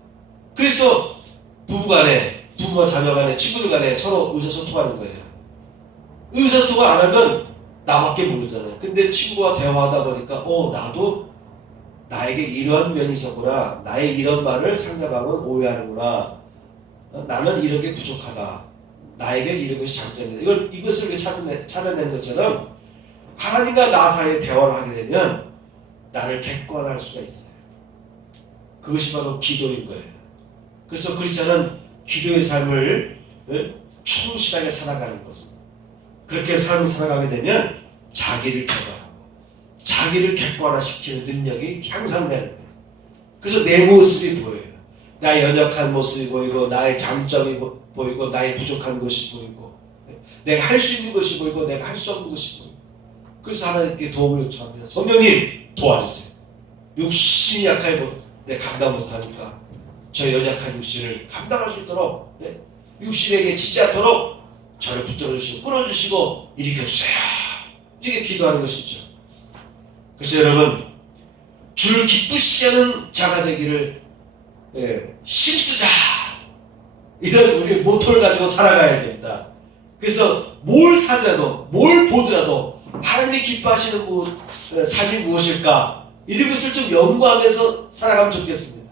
그래서 부부간에, 부부와 자녀간에, 친구들 간에 서로 의사소통하는 거예요. 의사소통을 안 하면 나밖에 모르잖아요. 근데 친구와 대화하다 보니까 나도 나에게 이런 면이 있었구나. 나의 이런 말을 상대방은 오해하는구나. 나는 이런 게 부족하다. 나에게 이런 것이 장점이다. 이것을 이렇게 찾아내는 것처럼 하나님과 나 사이에 대화를 하게 되면 나를 객관화할 수가 있어요. 그것이 바로 기도인 거예요. 그래서 크리스천은 기도의 삶을 충실하게 살아가는 것은, 그렇게 삶을 살아가게 되면 자기를 개발하고 자기를 객관화시키는 능력이 향상되는 거예요. 그래서 내 모습이 보여요. 나의 연약한 모습이 보이고, 나의 장점이 보이고, 나의 부족한 것이 보이고, 내가 할 수 있는 것이 보이고, 내가 할 수 없는 것이 보이고. 그래서 하나님께 도움을 요청합니다. 성령님 도와주세요. 육신이 약하고 내가 감당 못하니까 저 연약한 육신을 감당할 수 있도록, 육신에게 지지 않도록 저를 붙들어 주시고 끌어주시고 일으켜주세요. 이게 기도하는 것이죠. 그래서 여러분, 주를 기쁘시게 하는 자가 되기를 힘쓰자, 이런 우리 모토를 가지고 살아가야 됩니다. 그래서 뭘 사더라도, 뭘 보더라도 하나님이 기뻐하시는 삶이 무엇일까, 이런 것을 좀 연구하면서 살아가면 좋겠습니다.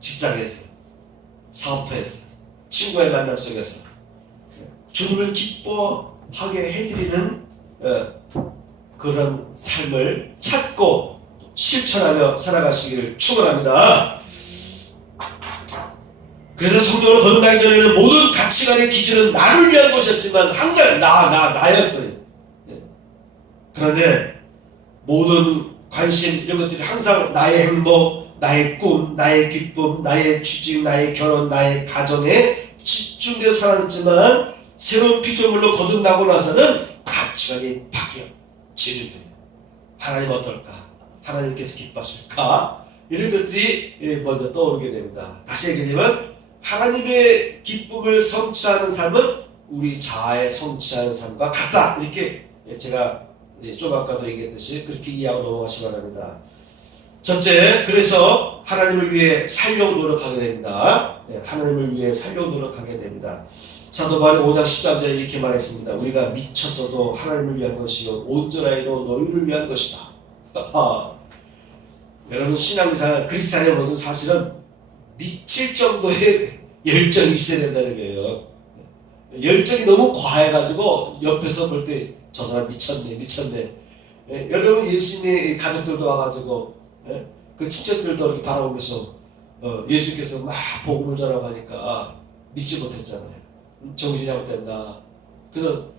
직장에서, 사업터에서, 친구의 만남 속에서 주님을 기뻐하게 해드리는 그런 삶을 찾고 실천하며 살아가시기를 축원합니다. 그래서 성도를 거듭나기 전에는 모든 가치관의 기준은 나를 위한 것이었지만 항상 나였어요. 그런데 모든 관심, 이런 것들이 항상 나의 행복, 나의 꿈, 나의 기쁨, 나의 취직, 나의 결혼, 나의 가정에 집중되어 살았지만, 새로운 피조물로 거듭나고 나서는 가치관이 바뀌어지는 거예요. 하나님 어떨까? 하나님께서 기뻐하실까? 이런 것들이 먼저 떠오르게 됩니다. 다시 얘기하면, 하나님의 기쁨을 성취하는 삶은 우리 자아의 성취하는 삶과 같다. 이렇게 제가 좀 아까도 얘기했듯이 그렇게 이해하고 넘어가시기 바랍니다. 첫째, 그래서 하나님을 위해 살려고 노력하게 됩니다. 하나님을 위해 살려고 노력하게 됩니다. 사도 바울이 5장 13절에 이렇게 말했습니다. 우리가 미쳤어도 하나님을 위한 것이요 온전하여도 너희를 위한 것이다. 여러분, 신앙생활, 크리스찬의 것은 사실은 미칠 정도의 열정이 있어야 된다는 거예요. 열정이 너무 과해가지고 옆에서 볼 때 저 사람 미쳤네. 여러분, 예수님의 가족들도 와가지고 그 친척들도 이렇게 바라보면서 예수님께서 막 복음을 전하고 하니까 믿지 못했잖아요. 정신이 잘못됐나. 그래서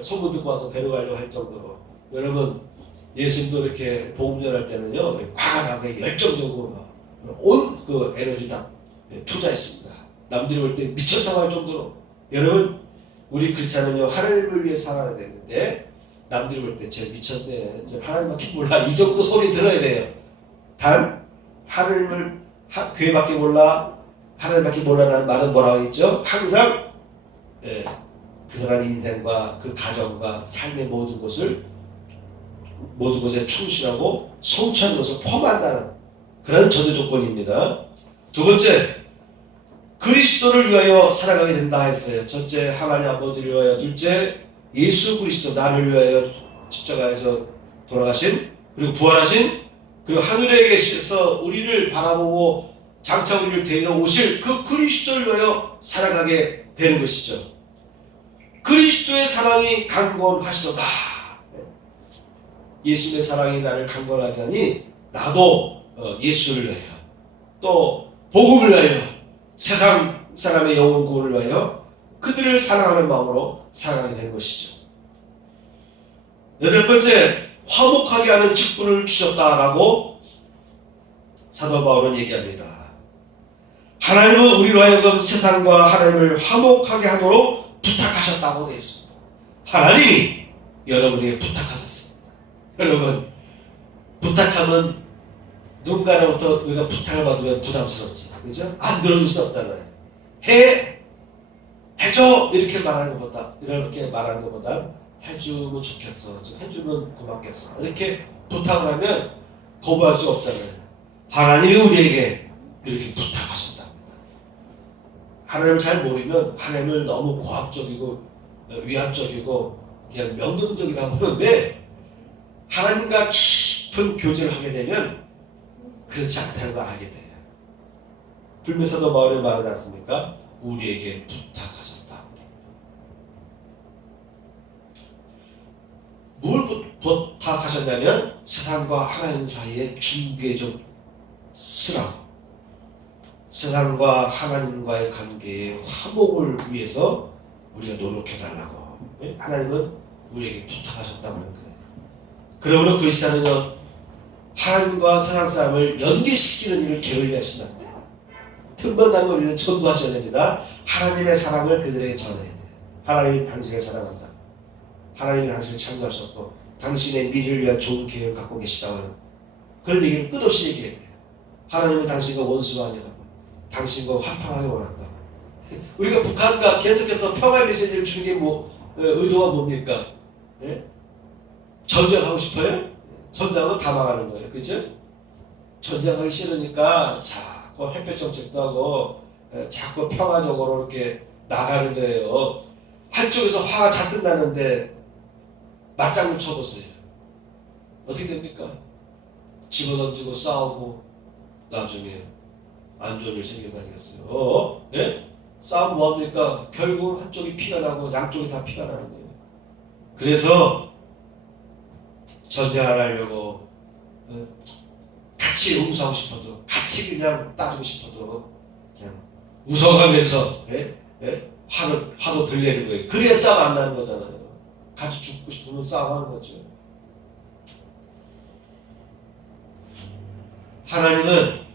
소문 듣고 와서 데려가려고 할 정도로. 여러분, 예수님도 이렇게 복음 전할 때는요, 과감하게 열정적으로 온 그 에너지 다 투자했습니다. 남들이 볼 때 미쳤다고 할 정도로. 여러분, 우리 크리스찬은요, 하나님을 위해 살아야 되는데, 남들이 볼 때 쟤 미쳤네, 쟤 하나님밖에 몰라, 이 정도 소리 들어야 돼요. 단 하나님을 교회밖에 몰라, 하나님밖에 몰라라는 말은 뭐라고 했죠? 항상 그 사람의 인생과 그 가정과 삶의 모든 것에 충실하고 성취하는 것을 포함한다는 그런 전제 조건입니다. 두 번째, 그리스도를 위하여 살아가게 된다 했어요. 첫째, 하나님 아버지를 위하여. 둘째, 예수 그리스도 나를 위하여 십자가에서 돌아가신, 그리고 부활하신, 그리고 하늘에 계셔서 우리를 바라보고 장차 우리를 데리러 오실 그 그리스도를 위하여 살아가게 되는 것이죠. 그리스도의 사랑이 강건하시도다. 예수의 사랑이 나를 강건하게 하니 나도 예수를 위하여, 또 복음을 위하여, 세상 사람의 영혼 구원을 위하여 그들을 사랑하는 마음으로 살아가게 된 것이죠. 여덟 번째, 화목하게 하는 직분을 주셨다라고 사도 바울은 얘기합니다. 하나님은 우리로 하여금 세상과 하나님을 화목하게 하도록 부탁하셨다고 되어 있습니다. 하나님이 여러분에게 부탁하셨습니다. 여러분, 부탁하면 누군가로부터 우리가 부탁을 받으면 부담스럽지, 그죠? 안 들어줄 수 없잖아요. 해줘 이렇게 말하는 것보다, 이렇게 말하는 것보다 해주면 좋겠어, 해주면 고맙겠어, 이렇게 부탁을 하면 거부할 수 없잖아요. 하나님이 우리에게 이렇게 부탁하셨답니다. 하나님을 잘 모르면 하나님을 너무 고압적이고 위압적이고 그냥 명령적이라고 하는데, 하나님과 깊은 교제를 하게 되면 그렇지 않다는 걸 알게 돼요. 불면서도 바울이 말하지 않습니까? 우리에게 부탁하셨다. 뭘 부탁하셨냐면 세상과 하나님 사이의 중개적 쓰라, 세상과 하나님과의 관계의 화목을 위해서 우리가 노력해달라고 하나님은 우리에게 부탁하셨다고 하는 거예요. 그러므로 그리스도는요, 하나님과 세상 사람을 연계시키는 일을 게을리하시면 안 돼요. 틈만 나면 우리는 전도하셔야 됩니다. 하나님의 사랑을 그들에게 전해야 돼요. 하나님이 당신을 사랑한다. 하나님이 당신을 창조하셨고 당신의 미래를 위한 좋은 계획을 갖고 계시다고 하는 그런 얘기를 끝없이 얘기해야 돼요. 하나님은 당신과 원수가 아니라고, 당신과 화평하게 원한다. 우리가 북한과 계속해서 평화 메시지를 주는 게 의도가 뭡니까? 예? 전쟁하고 싶어요? 전쟁하면 다 망하는 거예요. 그죠? 전쟁하기 싫으니까 자꾸 햇볕 정책도 하고 자꾸 평화적으로 이렇게 나가는 거예요. 한쪽에서 화가 잔뜩 나는데 맞장구 쳐보세요. 어떻게 됩니까? 집어던지고 싸우고 나중에 안 좋은 일 생기는 거 아니겠어요? 예? 싸우면 뭐합니까? 결국 한쪽이 피가 나고 양쪽이 다 피가 나는 거예요. 그래서 전쟁 안 하려고 같이 용서하고 싶어도, 같이 그냥 따지고 싶어도 그냥 웃어가면서 화도 들리는 거예요. 그래야 싸움 안 나는 거잖아요. 같이 죽고 싶으면 싸움하는 거죠. 하나님은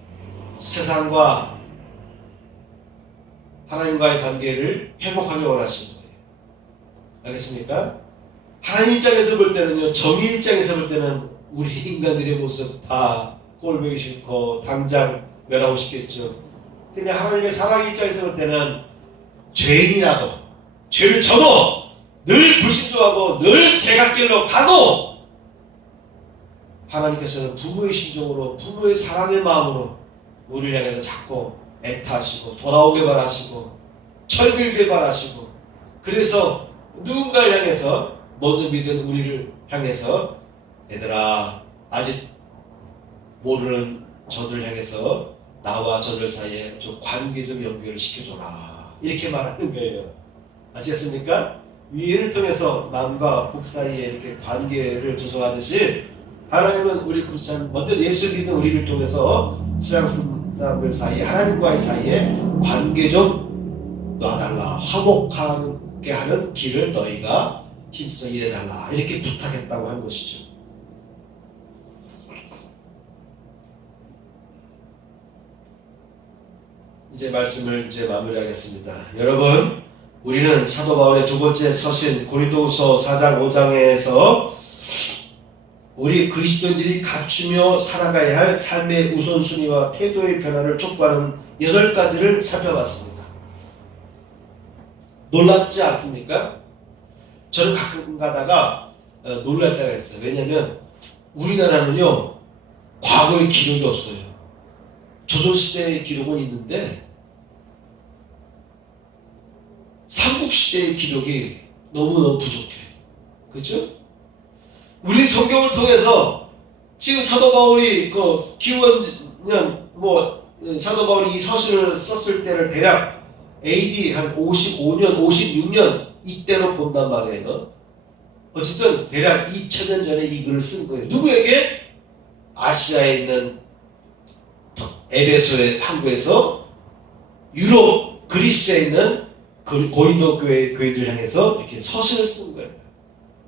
세상과 하나님과의 관계를 회복하기 원하시는 거예요. 알겠습니까? 하나님 입장에서 볼 때는요, 정의 입장에서 볼 때는 우리 인간들의 모습 다 꼴보기 싫고 당장 멸하고 싶겠죠. 근데 하나님의 사랑 입장에서 볼 때는 죄인이라도, 죄를 져도, 늘 불신조하고 늘 제갓길로 가도 하나님께서는 부모의 심정으로, 부모의 사랑의 마음으로 우리를 향해서 자꾸 애타하시고 돌아오길 바라시고 철들길 바라시고, 그래서 누군가를 향해서, 모든 믿은 우리를 향해서 얘들아, 아직 모르는 저들 향해서 나와 저들 사이에 좀 관계 좀 연결을 시켜줘라, 이렇게 말하는 거예요. 아시겠습니까? 위를 통해서 남과 북 사이에 이렇게 관계를 조성하듯이 하나님은 우리 크리스찬, 먼저 예수 믿는 우리를 통해서 세상 사람들 사이에, 하나님과의 사이에 관계 좀 놔달라, 화목하게 하는 길을 너희가 힘써 일해달라, 이렇게 부탁했다고 한 것이죠. 이제 말씀을 마무리하겠습니다. 여러분, 우리는 사도 바울의 두 번째 서신 고린도후서 4장 5장에서 우리 그리스도인들이 갖추며 살아가야 할 삶의 우선순위와 태도의 변화를 촉구하는 8가지를 살펴봤습니다. 놀랍지 않습니까? 저는 가끔 가다가 놀랄 때가 있어요. 왜냐하면 우리나라는요, 과거의 기록이 없어요. 조선시대의 기록은 있는데 삼국시대의 기록이 너무너무 부족해. 그렇죠? 우리 성경을 통해서 지금 사도 바울이 그 기원년 사도 바울이 이 서신을 썼을 때를 대략 AD 한 55년, 56년 이때로 본단 말이에요. 어쨌든 대략 2000년 전에 이 글을 쓴 거예요. 누구에게? 아시아에 있는 에베소의 항구에서 유럽 그리스에 있는 고린도 교회들 향해서 이렇게 서신을 쓴 거예요.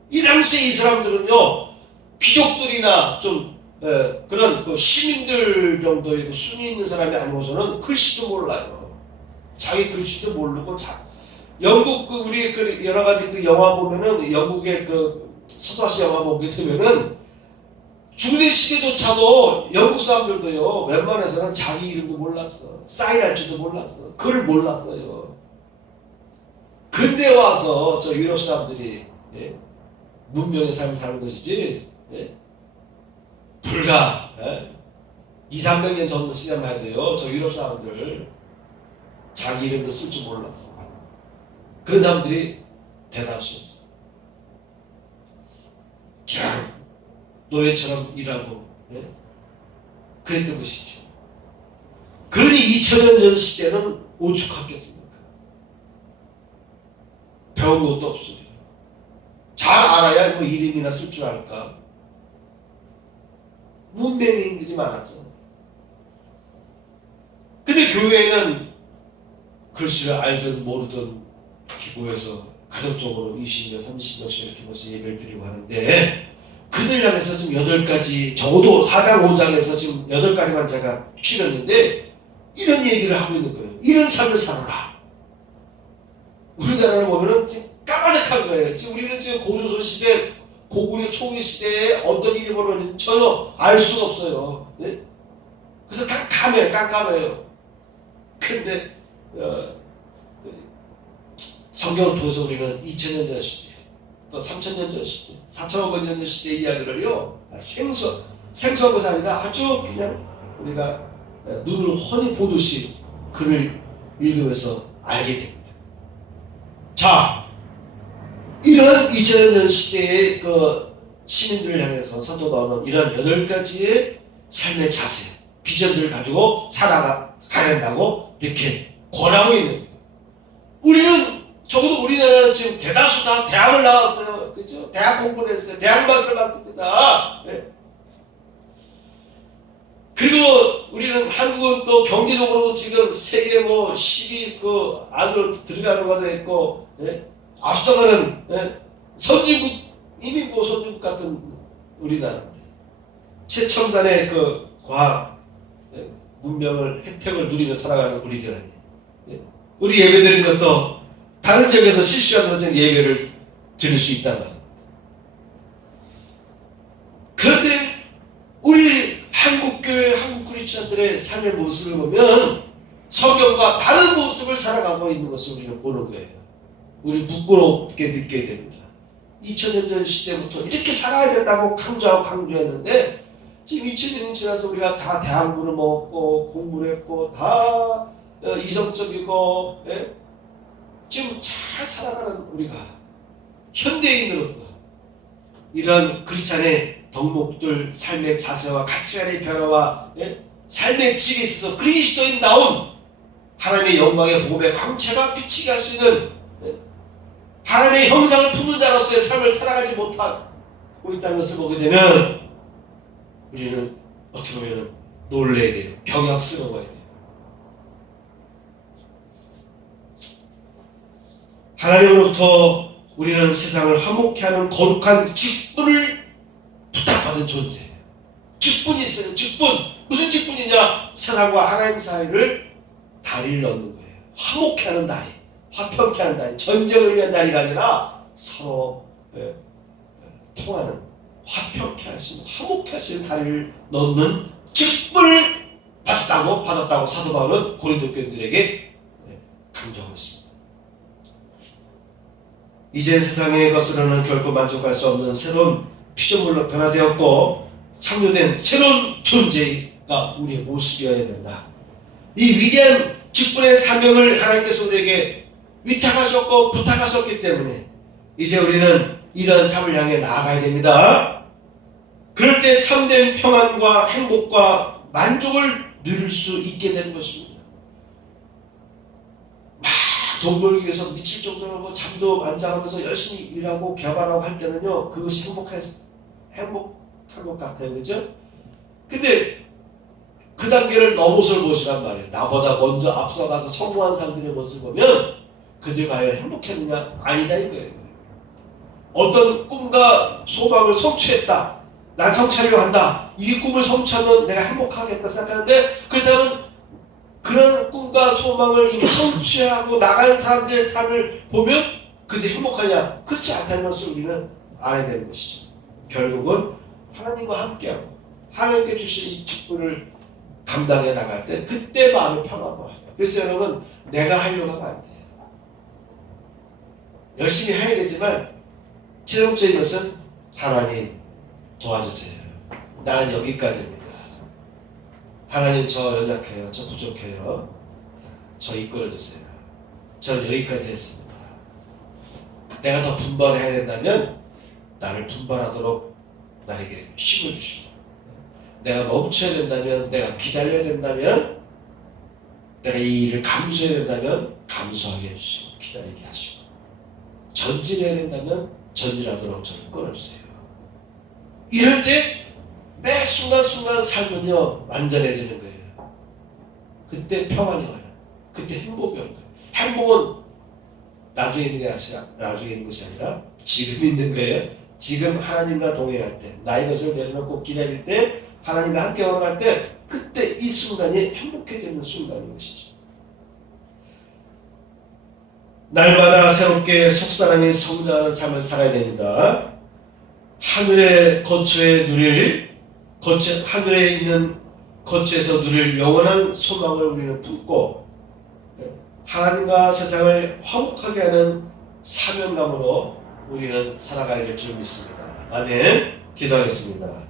이 당시에 이 사람들은요, 귀족들이나 좀 그런 그 시민들 정도의 순위 있는 사람이 아니고서는 글씨도 몰라요. 자기 글씨도 모르고 영국 우리 여러 가지 그 영화 보면은 영국의 그 서사시 영화 보게 되면은 중세 시대조차도 영국 사람들도요 웬만해서는 자기 이름도 몰랐어. 사인할 줄도 몰랐어. 글을 몰랐어요. 근대 와서 저 유럽 사람들이 문명의 삶을 사는 것이지 불과 200~300년 전 시대만 해도요 저 유럽 사람들 자기 이름도 쓸 줄 몰랐어. 그런 사람들이 대다수였어. 그냥 노예처럼 일하고 그랬던 것이죠. 그러니 2000년 전 시대는 오죽하겠습니까? 배운 것도 없어요. 잘 알아야 뭐 이름이나 쓸 줄 알까? 문맹인들이 많았죠. 근데 교회에는 글씨를 알든 모르든 이렇게 모여서 가족적으로 20명, 30명씩 이렇게 모여서 예배를 드리고 하는데 그들 향해서 지금 8가지, 적어도 4장, 5장에서 지금 8가지만 제가 추렸는데 이런 얘기를 하고 있는 거예요. 이런 삶을 살아라. 우리나라를 보면은 지금 까마득한 거예요. 지금 우리는 지금 고조선 시대, 고구려 초기 시대에 어떤 일이 벌어졌는지 전혀 알 수가 없어요. 네? 그래서 깜깜해요. 근데 성경을 통해서 우리는 2000년 전 시대, 또 3000년 전 시대, 4000년 전 시대 이야기를요 생소한 것이 아니라 아주 그냥 우리가 눈을 훤히 보듯이 글을 읽으면서 알게 됩니다. 자, 이런 2000년 전 시대의 그 시민들을 향해서 사도 바울은 이런 8가지의 삶의 자세, 비전들을 가지고 살아가야 된다고 이렇게 권하고 있는 거예요. 우리는 적어도 우리나라는 지금 대다수 다 대학을 나왔어요. 그죠? 대학 공부를 했어요. 대학 맛을 봤습니다. 네. 그리고 우리는 한국은 또 경제적으로 지금 세계 10위 그 안으로 들어가는 것도 있고, 네? 앞서가는 선진국, 이미 선진국 같은 우리나라인데 최첨단의 그 과학, 문명을 혜택을 누리며 살아가는 우리들 아니에요. 우리 예배드리는 것도 다른 지역에서 실시간으로 예배를 드릴 수 있단 말이에요. 그런데 우리 한국교회, 한국 크리스천들의 삶의 모습을 보면 성경과 다른 모습을 살아가고 있는 것을 우리는 보는 거예요. 우리 부끄럽게 느껴야 됩니다. 2000년 전 시대부터 이렇게 살아야 된다고 강조했는데 지금 2000년이 지나서 우리가 다 대학문을 먹었고 공부를 했고 다 이성적이고 지금 잘 살아가는 우리가 현대인으로서 이런 크리스찬의 덕목들, 삶의 자세와 가치관의 변화와 삶의 질에 있어서 그리스도인다운 하나님의 영광의 복음의 광채가 비치게 할 수 있는 하나님의 형상을 품는 자로서의 삶을 살아가지 못하고 있다는 것을 보게 되면 우리는 어떻게 보면 놀라야 돼요. 경악스러워야 돼요. 하나님으로부터 우리는 세상을 화목케 하는 거룩한 직분을 부탁받은 존재예요. 직분이 있어요. 직분. 무슨 직분이냐? 세상과 하나님 사이를 다리를 넣는 거예요. 화목케 하는 다리, 화평케 하는 다리, 전쟁을 위한 다리가 아니라 서로 통하는, 화평케 할 수 있는, 화목케 할 수 있는 다리를 넣는 직분을 받았다고 사도 바울은 고린도 교인들에게 강조하고 있습니다. 이제 세상의 것으로는 결코 만족할 수 없는 새로운 피조물로 변화되었고 창조된 새로운 존재가 우리의 모습이어야 된다. 이 위대한 직분의 사명을 하나님께서 우리에게 위탁하셨고 부탁하셨기 때문에 이제 우리는 이런 삶을 향해 나아가야 됩니다. 그럴 때 참된 평안과 행복과 만족을 누릴 수 있게 되는 것입니다. 막 돈 벌기 위해서 미칠 정도로 뭐 잠도 안 자면서 열심히 일하고 개발하고 할 때는요, 그것이 행복한 것 같아요. 그죠? 근데 그 단계를 넘어설 것이란 말이에요. 나보다 먼저 앞서가서 성공한 사람들의 모습을 보면 그들 과연 행복했느냐? 아니다 이거예요. 어떤 꿈과 소망을 성취했다. 난 성취하려고 한다. 이 꿈을 성취하면 내가 행복하겠다 생각하는데, 그렇다면 그런 꿈과 소망을 이미 성취하고 나가는 사람들의 삶을 보면 그들 행복하냐? 그렇지 않다는 것을 우리는 알아야 되는 것이죠. 결국은 하나님과 함께하고 하나님께 주신 이 직분을 감당해 나갈 때 그때 마음이 편하고 해요. 그래서 여러분, 내가 하려고 하면 안 돼요. 열심히 해야 되지만 최종적인 것은 하나님 도와주세요. 나는 여기까지입니다. 하나님, 저 연약해요. 저 부족해요. 저 이끌어주세요. 저는 여기까지 했습니다. 내가 더 분발해야 된다면 나를 분발하도록 나에게 힘을 주시고, 내가 멈춰야 된다면, 내가 기다려야 된다면, 내가 이 일을 감수해야 된다면 감수하게 해주시고 기다리게 하시고, 전진해야 된다면 전진하도록 저를 끌어주세요. 이럴 때 매 순간순간 삶은요 완전해지는 거예요. 그때 평안이 와요. 그때 행복이 오는 거예요. 행복은 나중에 있는 것이 아니라 지금 있는 거예요. 지금 하나님과 동행할 때, 나의 것을 내려놓고 기다릴 때, 하나님과 함께 걸어갈 때, 그때 이 순간이 행복해지는 순간인 것이죠. 날마다 새롭게 속사람이 성장하는 삶을 살아야 됩니다. 하늘의 거처에 하늘에 있는 거처에서 누릴 영원한 소망을 우리는 품고 하나님과 세상을 화목하게 하는 사명감으로 우리는 살아가야 될 줄 믿습니다. 아멘. 기도하겠습니다.